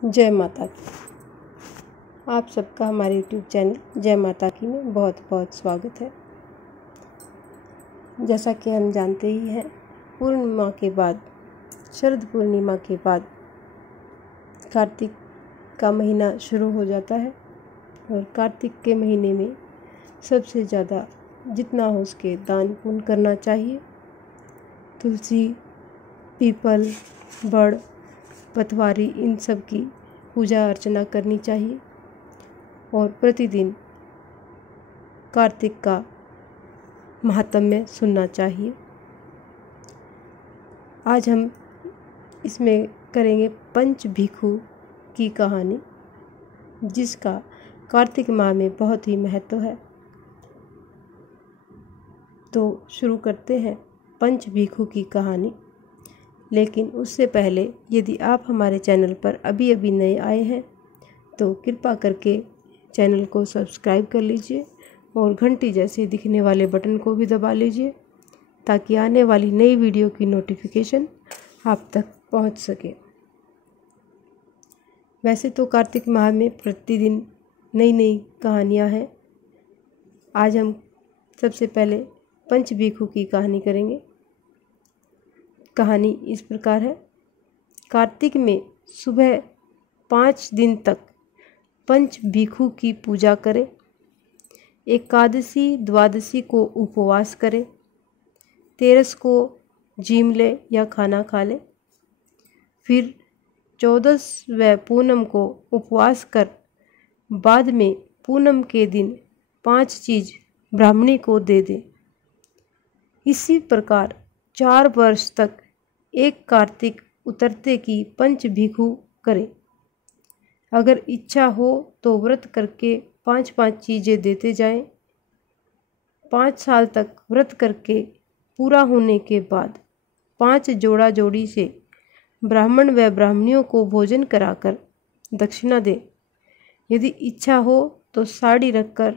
जय माता की। आप सबका हमारे यूट्यूब चैनल जय माता की में बहुत बहुत स्वागत है। जैसा कि हम जानते ही हैं, पूर्णिमा के बाद, शरद पूर्णिमा के बाद कार्तिक का महीना शुरू हो जाता है और कार्तिक के महीने में सबसे ज़्यादा जितना हो सके दान पुण्य करना चाहिए। तुलसी, पीपल, बड़, पतवारी, इन सब की पूजा अर्चना करनी चाहिए और प्रतिदिन कार्तिक का महात्म्य सुनना चाहिए। आज हम इसमें करेंगे पंच भिक्षु की कहानी, जिसका कार्तिक माह में बहुत ही महत्व है। तो शुरू करते हैं पंच भिक्षु की कहानी। लेकिन उससे पहले यदि आप हमारे चैनल पर अभी अभी नए आए हैं तो कृपा करके चैनल को सब्सक्राइब कर लीजिए और घंटी जैसे दिखने वाले बटन को भी दबा लीजिए ताकि आने वाली नई वीडियो की नोटिफिकेशन आप तक पहुंच सके। वैसे तो कार्तिक माह में प्रतिदिन नई नई कहानियां हैं। आज हम सबसे पहले पंच भिक्षु की कहानी करेंगे। कहानी इस प्रकार है। कार्तिक में सुबह 5 दिन तक पंच भिक्षु की पूजा करें। एकादशी द्वादशी को उपवास करें। 13 को जीम ले या खाना खा ले। फिर 14 व पूनम को उपवास कर बाद में पूनम के दिन 5 चीज़ ब्राह्मणी को दे दें। इसी प्रकार 4 वर्ष तक एक कार्तिक उतरते की पंच भिक्षु करें। अगर इच्छा हो तो व्रत करके 5-5 चीज़ें देते जाएं। 5 साल तक व्रत करके पूरा होने के बाद 5 जोड़ा जोड़ी से ब्राह्मण व ब्राह्मणियों को भोजन कराकर दक्षिणा दें। यदि इच्छा हो तो साड़ी रखकर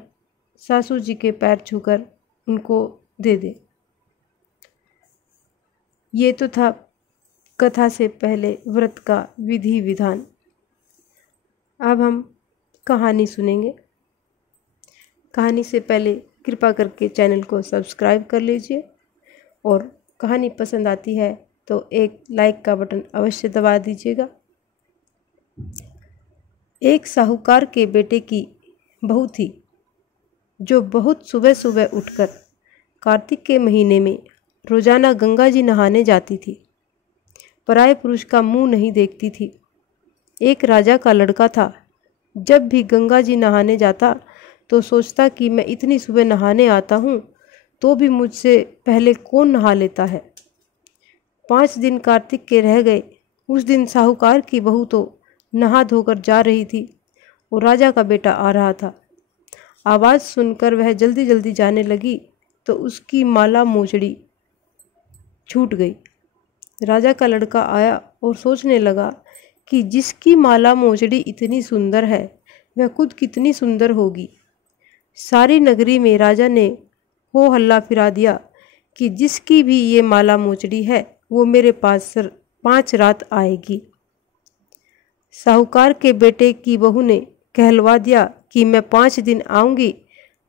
सासू जी के पैर छूकर उनको दे दें। ये तो था कथा से पहले व्रत का विधि विधान। अब हम कहानी सुनेंगे। कहानी से पहले कृपा करके चैनल को सब्सक्राइब कर लीजिए और कहानी पसंद आती है तो एक लाइक का बटन अवश्य दबा दीजिएगा। एक साहूकार के बेटे की बहू थी जो बहुत सुबह सुबह उठकर कार्तिक के महीने में रोजाना गंगा जी नहाने जाती थी। पराये पुरुष का मुंह नहीं देखती थी। एक राजा का लड़का था। जब भी गंगा जी नहाने जाता तो सोचता कि मैं इतनी सुबह नहाने आता हूँ तो भी मुझसे पहले कौन नहा लेता है। 5 दिन कार्तिक के रह गए। उस दिन साहूकार की बहू तो नहा धोकर जा रही थी और राजा का बेटा आ रहा था। आवाज़ सुनकर वह जल्दी जल्दी जाने लगी तो उसकी माला मोचड़ी छूट गई। राजा का लड़का आया और सोचने लगा कि जिसकी माला मोचड़ी इतनी सुंदर है वह खुद कितनी सुंदर होगी। सारी नगरी में राजा ने हो हल्ला फिरा दिया कि जिसकी भी ये माला मोचड़ी है वो मेरे पास 5 रात आएगी। साहूकार के बेटे की बहू ने कहलवा दिया कि मैं 5 दिन आऊंगी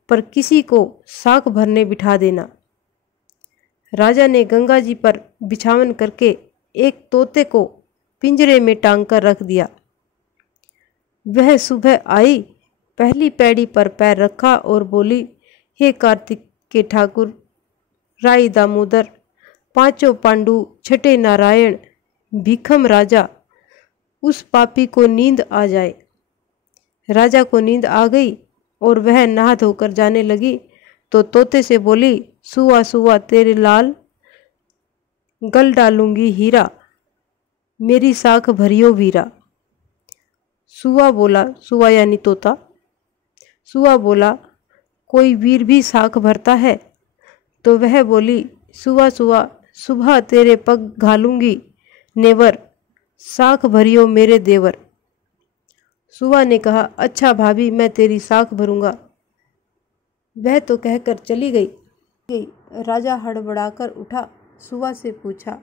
पर किसी को साख भरने बिठा देना। राजा ने गंगा जी पर बिछावन करके एक तोते को पिंजरे में टांग कर रख दिया। वह सुबह आई, पहली पैड़ी पर पैर रखा और बोली, हे कार्तिक के ठाकुर, राई दामोदर, 5 पांडु, छठे नारायण, भीखम राजा, उस पापी को नींद आ जाए। राजा को नींद आ गई और वह नहा धोकर जाने लगी तो तोते से बोली, सुआ सुआ तेरे लाल, गल डालूंगी हीरा, मेरी साख भरियो वीरा। सुआ बोला, सुआ यानी तोता, सुआ बोला, कोई वीर भी साख भरता है? तो वह बोली, सुआ सुआ, सुबह तेरे पग घालूंगी नेवर, साख भरियो मेरे देवर। सुआ ने कहा, अच्छा भाभी, मैं तेरी साख भरूंगा। वह तो कहकर चली गई। राजा हड़बड़ाकर उठा, सुआ से पूछा,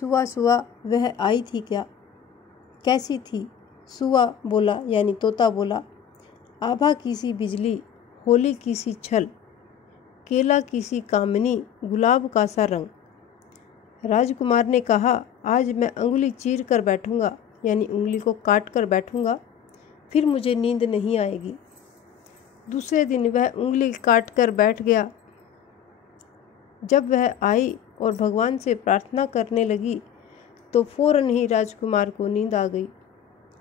सुआ सुआ, वह आई थी क्या? कैसी थी? सुआ बोला यानी तोता बोला, आभा की सी बिजली, होली की सी छल, केला की सी कामनी, गुलाब का सा रंग। राजकुमार ने कहा, आज मैं उंगली चीर कर बैठूंगा यानी उंगली को काट कर बैठूंगा, फिर मुझे नींद नहीं आएगी। दूसरे दिन वह उंगली काट कर बैठ गया। जब वह आई और भगवान से प्रार्थना करने लगी तो फौरन ही राजकुमार को नींद आ गई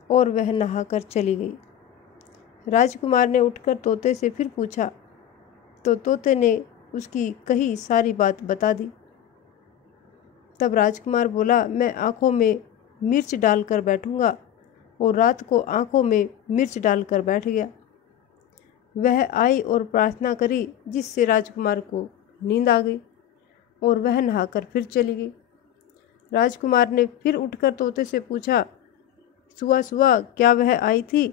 और वह नहाकर चली गई। राजकुमार ने उठकर तोते से फिर पूछा तो तोते ने उसकी कही सारी बात बता दी। तब राजकुमार बोला, मैं आँखों में मिर्च डालकर बैठूंगा, और रात को आँखों में मिर्च डालकर बैठ गया। वह आई और प्रार्थना करी, जिससे राजकुमार को नींद आ गई और वह नहाकर फिर चली गई। राजकुमार ने फिर उठकर तोते से पूछा, सुआ सुआ क्या वह आई थी?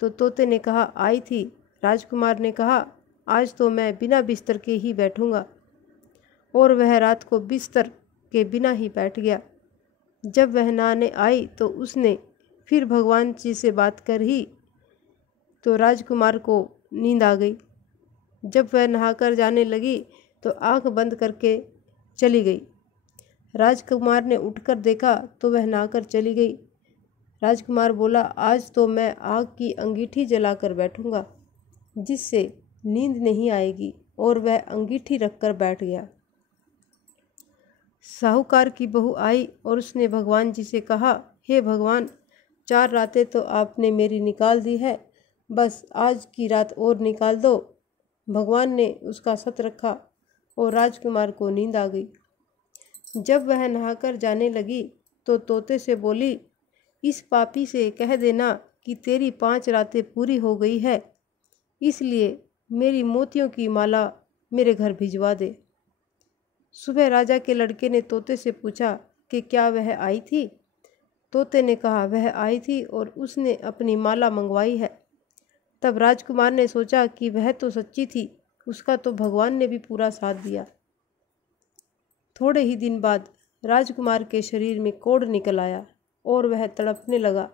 तो तोते ने कहा, आई थी। राजकुमार ने कहा, आज तो मैं बिना बिस्तर के ही बैठूंगा, और वह रात को बिस्तर के बिना ही बैठ गया। जब वह नहाने आई तो उसने फिर भगवान जी से बात कर ही तो राजकुमार को नींद आ गई। जब वह नहाकर जाने लगी तो आंख बंद करके चली गई। राजकुमार ने उठकर देखा तो वह नहाकर चली गई। राजकुमार बोला, आज तो मैं आग की अंगीठी जलाकर बैठूंगा, जिससे नींद नहीं आएगी, और वह अंगीठी रखकर बैठ गया। साहूकार की बहू आई और उसने भगवान जी से कहा, हे भगवान, 4 रातें तो आपने मेरी निकाल दी है, बस आज की रात और निकाल दो। भगवान ने उसका सत रखा और राजकुमार को नींद आ गई। जब वह नहाकर जाने लगी तो तोते से बोली, इस पापी से कह देना कि तेरी 5 रातें पूरी हो गई है, इसलिए मेरी मोतियों की माला मेरे घर भिजवा दे। सुबह राजा के लड़के ने तोते से पूछा कि क्या वह आई थी? तोते ने कहा, वह आई थी और उसने अपनी माला मंगवाई है। तब राजकुमार ने सोचा कि वह तो सच्ची थी, उसका तो भगवान ने भी पूरा साथ दिया। थोड़े ही दिन बाद राजकुमार के शरीर में कोढ़ निकल आया और वह तड़पने लगा।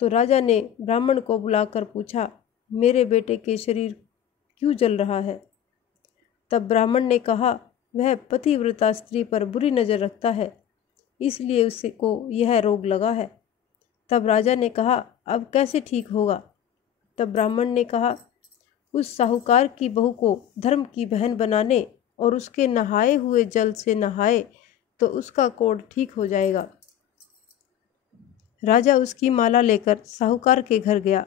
तो राजा ने ब्राह्मण को बुलाकर पूछा, मेरे बेटे के शरीर क्यों जल रहा है? तब ब्राह्मण ने कहा, वह पतिव्रता स्त्री पर बुरी नज़र रखता है, इसलिए उसको यह रोग लगा है। तब राजा ने कहा, अब कैसे ठीक होगा? तब ब्राह्मण ने कहा, उस साहूकार की बहू को धर्म की बहन बनाने और उसके नहाए हुए जल से नहाए तो उसका कोढ़ ठीक हो जाएगा। राजा उसकी माला लेकर साहूकार के घर गया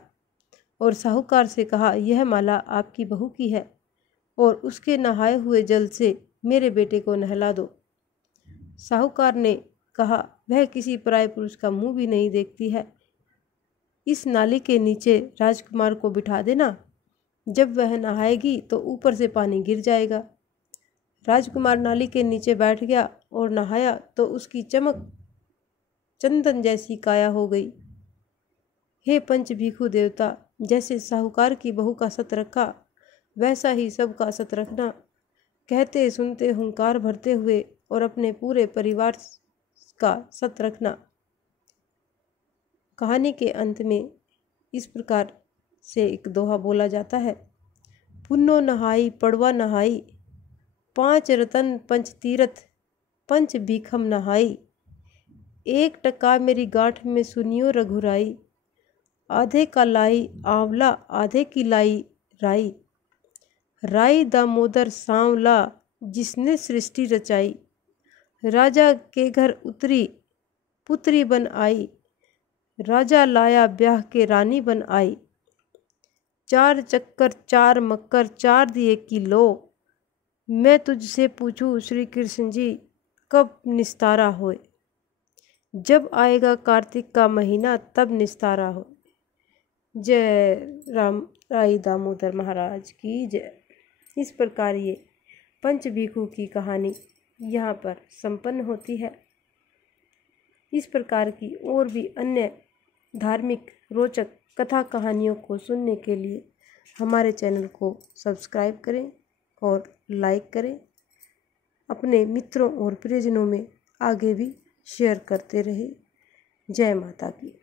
और साहूकार से कहा, यह माला आपकी बहू की है और उसके नहाए हुए जल से मेरे बेटे को नहला दो। साहूकार ने कहा, वह किसी पराये पुरुष का मुंह भी नहीं देखती है। इस नाली के नीचे राजकुमार को बिठा देना, जब वह नहाएगी तो ऊपर से पानी गिर जाएगा। राजकुमार नाली के नीचे बैठ गया और नहाया तो उसकी चमक चंदन जैसी काया हो गई। हे पंच भिखु देवता, जैसे साहूकार की बहू का सत रखा, वैसा ही सबका सत रखना। कहते सुनते हुंकार भरते हुए और अपने पूरे परिवार का सत रखना। कहानी के अंत में इस प्रकार से एक दोहा बोला जाता है, पुन्नो नहाई पड़वा नहाई, 5 रतन पंच तीरथ, पंच भीखम नहाई, 1 टका मेरी गांठ में सुनियो रघुराई, आधे का लाई आंवला आधे की लाई राई, राई दामोदर सांवला जिसने सृष्टि रचाई, राजा के घर उतरी पुत्री बन आई, राजा लाया ब्याह के रानी बन आई, 4 चक्कर 4 मक्कर 4 दिए की लो, मैं तुझसे पूछूं श्री कृष्ण जी कब निस्तारा होए, जब आएगा कार्तिक का महीना तब निस्तारा हो। जय राम राई दामोदर महाराज की जय। इस प्रकार ये पंच भिखु की कहानी यहाँ पर संपन्न होती है। इस प्रकार की और भी अन्य धार्मिक रोचक कथा कहानियों को सुनने के लिए हमारे चैनल को सब्सक्राइब करें और लाइक करें। अपने मित्रों और प्रियजनों में आगे भी शेयर करते रहें। जय माता की।